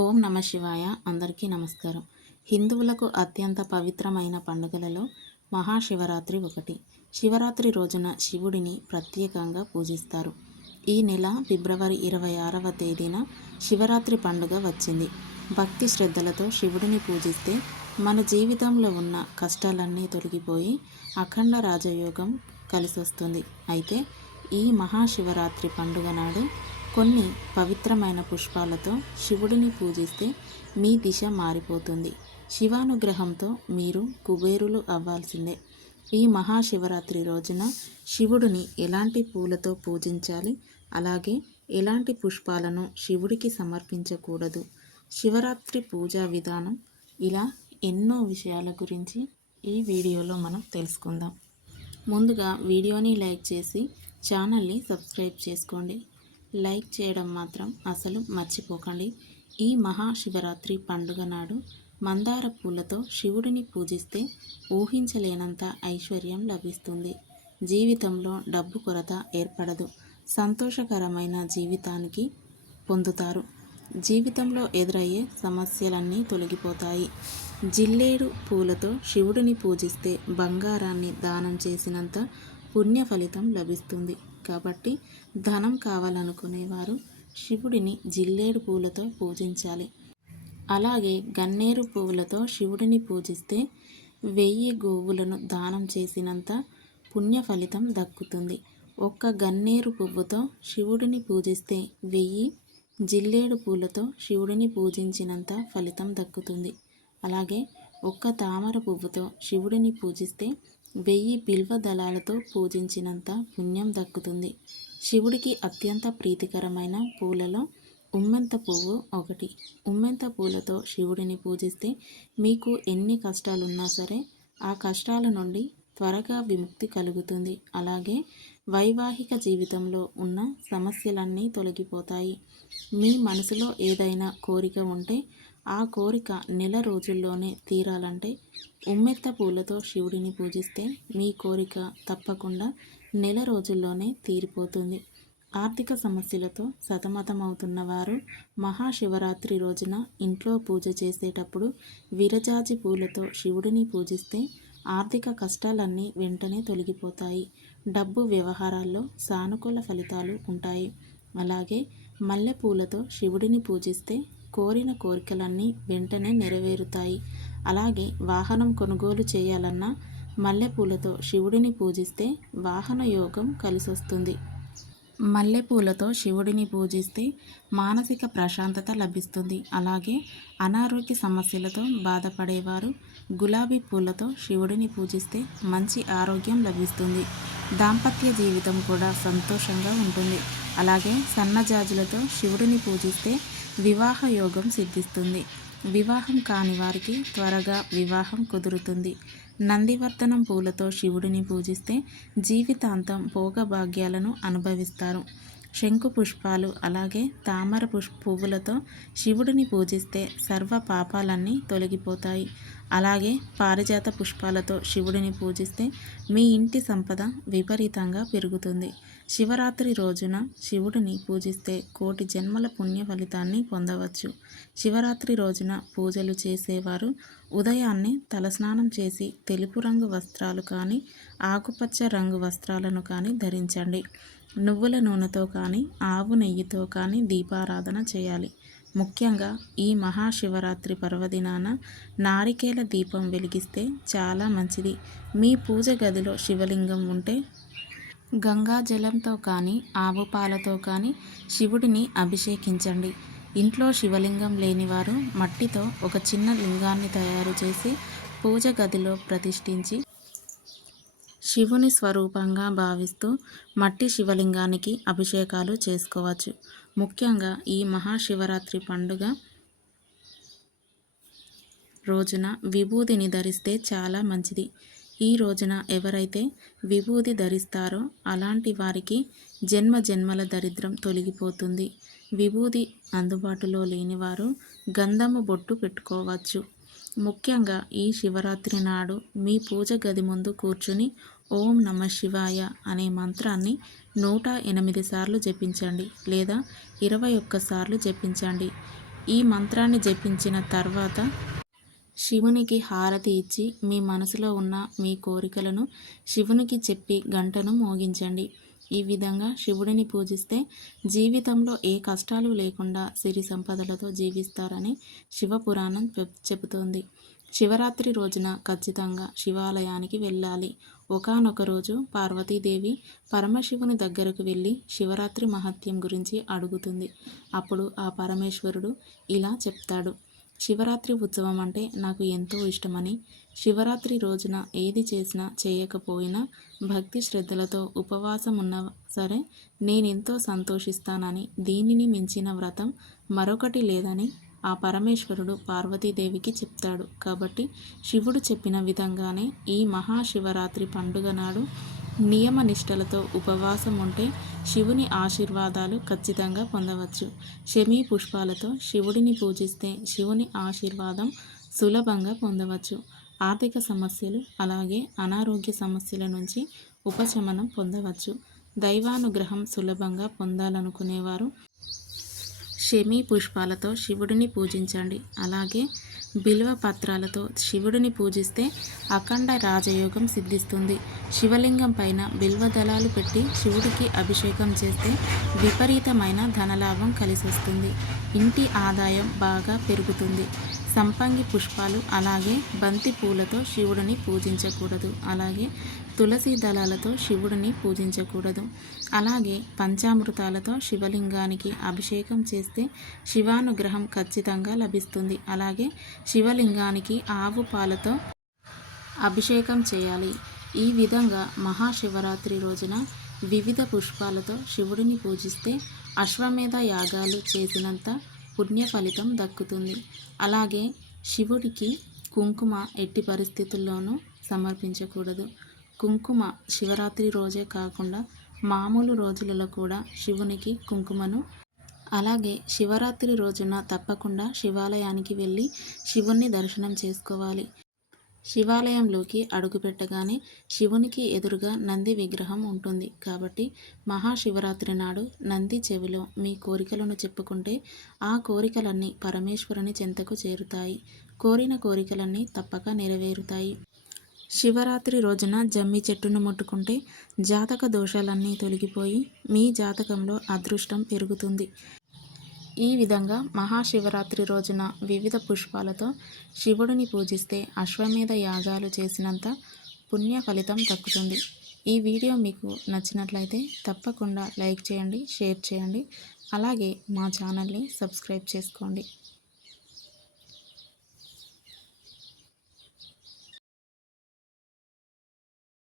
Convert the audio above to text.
ఓం నమ శివాయ. అందరికీ నమస్కారం. హిందువులకు అత్యంత పవిత్రమైన పండుగలలో మహాశివరాత్రి ఒకటి. శివరాత్రి రోజున శివుడిని ప్రత్యేకంగా పూజిస్తారు. ఈ నెల ఫిబ్రవరి ఇరవై ఆరవ తేదీన శివరాత్రి పండుగ వచ్చింది. భక్తి శ్రద్ధలతో శివుడిని పూజిస్తే మన జీవితంలో ఉన్న కష్టాలన్నీ తొలగిపోయి అఖండ రాజయోగం కలిసొస్తుంది. అయితే ఈ మహాశివరాత్రి పండుగ నాడు కొన్ని పవిత్రమైన పుష్పాలతో శివుడిని పూజిస్తే మీ దిశ మారిపోతుంది. శివానుగ్రహంతో మీరు కుబేరులు అవ్వాల్సిందే. ఈ మహాశివరాత్రి రోజున శివుడిని ఎలాంటి పూలతో పూజించాలి? అలాగే ఎలాంటి పుష్పాలను శివుడికి సమర్పించకూడదు? శివరాత్రి పూజా విధానం ఇలా ఎన్నో విషయాల గురించి ఈ వీడియోలో మనం తెలుసుకుందాం. ముందుగా వీడియోని లైక్ చేసి ఛానల్ని సబ్స్క్రైబ్ చేసుకోండి. లైక్ చేయడం మాత్రం అసలు మర్చిపోకండి. ఈ మహాశివరాత్రి పండుగ నాడు మందార పూలతో శివుడిని పూజిస్తే ఊహించలేనంత ఐశ్వర్యం లభిస్తుంది. జీవితంలో డబ్బు కొరత ఏర్పడదు. సంతోషకరమైన జీవితానికి పొందుతారు. జీవితంలో ఎదురయ్యే సమస్యలన్నీ తొలగిపోతాయి. జిల్లేడు పూలతో శివుడిని పూజిస్తే బంగారాన్ని దానం చేసినంత పుణ్య ఫలితం లభిస్తుంది. కాబట్టి ధనం కావాలనుకునేవారు శివుడిని జిల్లేడు పూలతో పూజించాలి. అలాగే గన్నేరు పువ్వులతో శివుడిని పూజిస్తే వెయ్యి గోవులను దానం చేసినంత పుణ్య ఫలితం దక్కుతుంది. ఒక్క గన్నేరు పువ్వుతో శివుడిని పూజిస్తే వెయ్యి జిల్లేడు పూలతో శివుడిని పూజించినంత ఫలితం దక్కుతుంది. అలాగే ఒక్క తామర పువ్వుతో శివుడిని పూజిస్తే వెయ్యి బిల్వ దళాలతో పూజించినంత పుణ్యం దక్కుతుంది. శివుడికి అత్యంత ప్రీతికరమైన పూలలో ఉమ్మెంత పువ్వు ఒకటి. ఉమ్మెంత పూలతో శివుడిని పూజిస్తే మీకు ఎన్ని కష్టాలున్నా సరే ఆ కష్టాల నుండి త్వరగా విముక్తి కలుగుతుంది. అలాగే వైవాహిక జీవితంలో ఉన్న సమస్యలన్నీ తొలగిపోతాయి. మీ మనసులో ఏదైనా కోరిక ఉంటే ఆ కోరిక నెల రోజుల్లోనే తీరాలంటే ఉమ్మెత్త పూలతో శివుడిని పూజిస్తే మీ కోరిక తప్పకుండా నెల రోజుల్లోనే తీరిపోతుంది. ఆర్థిక సమస్యలతో సతమతమవుతున్న వారు మహాశివరాత్రి రోజున ఇంట్లో పూజ చేసేటప్పుడు విరజాజి పూలతో శివుడిని పూజిస్తే ఆర్థిక కష్టాలన్నీ వెంటనే తొలగిపోతాయి. డబ్బు వ్యవహారాల్లో సానుకూల ఫలితాలు ఉంటాయి. అలాగే మల్లెపూలతో శివుడిని పూజిస్తే కోరిన కోరికలన్నీ వెంటనే నెరవేరుతాయి. అలాగే వాహనం కొనుగోలు చేయాలన్నా మల్లెపూలతో శివుడిని పూజిస్తే వాహన యోగం కలిసొస్తుంది. మల్లెపూలతో శివుడిని పూజిస్తే మానసిక ప్రశాంతత లభిస్తుంది. అలాగే అనారోగ్య సమస్యలతో బాధపడేవారు గులాబీ పూలతో శివుడిని పూజిస్తే మంచి ఆరోగ్యం లభిస్తుంది. దాంపత్య జీవితం కూడా సంతోషంగా ఉంటుంది. అలాగే సన్నజాజులతో శివుడిని పూజిస్తే వివాహ యోగం సిద్ధిస్తుంది. వివాహం కాని వారికి త్వరగా వివాహం కుదురుతుంది. నందివర్ధనం పూలతో శివుడిని పూజిస్తే జీవితాంతం భోగభాగ్యాలను అనుభవిస్తారు. శంకు పుష్పాలు అలాగే తామర పుష్ పువ్వులతో శివుడిని పూజిస్తే సర్వ పాపాలన్నీ తొలగిపోతాయి. అలాగే పారిజాత పుష్పాలతో శివుడిని పూజిస్తే మీ ఇంటి సంపద విపరీతంగా పెరుగుతుంది. శివరాత్రి రోజున శివుడిని పూజిస్తే కోటి జన్మల పుణ్య ఫలితాన్ని పొందవచ్చు. శివరాత్రి రోజున పూజలు చేసేవారు ఉదయాన్నే తలస్నానం చేసి తెలుపు రంగు వస్త్రాలు కానీ ఆకుపచ్చ రంగు వస్త్రాలను కానీ ధరించండి. నువ్వుల నూనెతో కానీ ఆవు నెయ్యితో కానీ దీపారాధన చేయాలి. ముఖ్యంగా ఈ మహాశివరాత్రి పర్వదినాన నారికేల దీపం వెలిగిస్తే చాలా మంచిది. మీ పూజ గదిలో శివలింగం ఉంటే గంగా జలంతో కానీ ఆవు పాలతో కానీ శివుడిని అభిషేకించండి. ఇంట్లో శివలింగం లేనివారు మట్టితో ఒక చిన్న లింగాన్ని తయారు చేసి పూజ గదిలో ప్రతిష్ఠించి శివుని స్వరూపంగా భావిస్తూ మట్టి శివలింగానికి అభిషేకాలు చేసుకోవచ్చు. ముఖ్యంగా ఈ మహాశివరాత్రి పండుగ రోజున విభూదిని ధరిస్తే చాలా మంచిది. ఈ రోజున ఎవరైతే విభూది ధరిస్తారో అలాంటి వారికి జన్మ జన్మల దరిద్రం తొలగిపోతుంది. విభూది అందుబాటులో లేనివారు గంధము బొట్టు పెట్టుకోవచ్చు. ముఖ్యంగా ఈ శివరాత్రి నాడు మీ పూజ గది ముందు కూర్చుని ఓం నమ శివాయ అనే మంత్రాన్ని నూట ఎనిమిది సార్లు జపించండి లేదా ఇరవై ఒక్కసార్లు జపించండి. ఈ మంత్రాన్ని జపించిన తర్వాత శివునికి హారతి ఇచ్చి మీ మనసులో ఉన్న మీ కోరికలను శివునికి చెప్పి గంటను మోగించండి. ఈ విధంగా శివుడిని పూజిస్తే జీవితంలో ఏ కష్టాలు లేకుండా సిరి సంపదలతో జీవిస్తారని శివపురాణం చెప్- చెబుతోంది. శివరాత్రి రోజున ఖచ్చితంగా శివాలయానికి వెళ్ళాలి. ఒకానొక రోజు పార్వతీదేవి పరమశివుని దగ్గరకు వెళ్ళి శివరాత్రి మహత్యం గురించి అడుగుతుంది. అప్పుడు ఆ పరమేశ్వరుడు ఇలా చెప్తాడు. శివరాత్రి ఉత్సవం అంటే నాకు ఎంతో ఇష్టమని. శివరాత్రి రోజున ఏది చేసినా చేయకపోయినా భక్తి శ్రద్ధలతో ఉపవాసం ఉన్నా సరే నేనెంతో సంతోషిస్తానని దీనిని మించిన వ్రతం మరొకటి లేదని ఆ పరమేశ్వరుడు పార్వతీదేవికి చెప్తాడు. కాబట్టి శివుడు చెప్పిన విధంగానే ఈ మహాశివరాత్రి పండుగ నాడు నియమ నిష్టలతో ఉపవాసం ఉంటే శివుని ఆశీర్వాదాలు ఖచ్చితంగా పొందవచ్చు. శమీ పుష్పాలతో శివుడిని పూజిస్తే శివుని ఆశీర్వాదం సులభంగా పొందవచ్చు. ఆర్థిక సమస్యలు అలాగే అనారోగ్య సమస్యల నుంచి ఉపశమనం పొందవచ్చు. దైవానుగ్రహం సులభంగా పొందాలనుకునేవారు షమి పుష్పాలతో శివుడిని పూజించండి. అలాగే బిల్వ పత్రాలతో శివుడిని పూజిస్తే అఖండ రాజయోగం సిద్ధిస్తుంది. శివలింగం పైన బిల్వ దళాలు పెట్టి శివుడికి అభిషేకం చేస్తే విపరీతమైన ధనలాభం కలిసి వస్తుంది ఇంటి ఆదాయం బాగా పెరుగుతుంది. సంపంగి పుష్పాలు అలాగే బంతి పూలతో శివుడిని పూజించకూడదు. అలాగే తులసి దళాలతో శివుడిని పూజించకూడదు. అలాగే పంచామృతాలతో శివలింగానికి అభిషేకం చేస్తే శివానుగ్రహం ఖచ్చితంగా లభిస్తుంది. అలాగే శివలింగానికి ఆవు పాలతో అభిషేకం చేయాలి. ఈ విధంగా మహాశివరాత్రి రోజున వివిధ పుష్పాలతో శివుడిని పూజిస్తే అశ్వమేధ యాగాలు చేసినంత పుణ్య ఫలితం దక్కుతుంది. అలాగే శివుడికి కుంకుమ ఎట్టి పరిస్థితుల్లోనూ సమర్పించకూడదు. కుంకుమ శివరాత్రి రోజే కాకుండా మామూలు రోజులలో కూడా శివునికి కుంకుమను. అలాగే శివరాత్రి రోజున తప్పకుండా శివాలయానికి వెళ్ళి శివుణ్ణి దర్శనం చేసుకోవాలి. శివాలయంలోకి అడుగుపెట్టగానే శివునికి ఎదురుగా నంది విగ్రహం ఉంటుంది. కాబట్టి మహాశివరాత్రి నాడు నంది చెవిలో మీ కోరికలను చెప్పుకుంటే ఆ కోరికలన్నీ పరమేశ్వరుని చెంతకు చేరుతాయి. కోరిన కోరికలన్నీ తప్పక నెరవేరుతాయి. శివరాత్రి రోజున జమ్మి చెట్టును ముట్టుకుంటే జాతక దోషాలన్నీ తొలగిపోయి మీ జాతకంలో అదృష్టం పెరుగుతుంది. ఈ విధంగా మహాశివరాత్రి రోజున వివిధ పుష్పాలతో శివుడిని పూజిస్తే అశ్వమేధ యాగాలు చేసినంత పుణ్య ఫలితం దక్కుతుంది. ఈ వీడియో మీకు నచ్చినట్లయితే తప్పకుండా లైక్ చేయండి షేర్ చేయండి. అలాగే మా ఛానల్ని సబ్స్క్రైబ్ చేసుకోండి.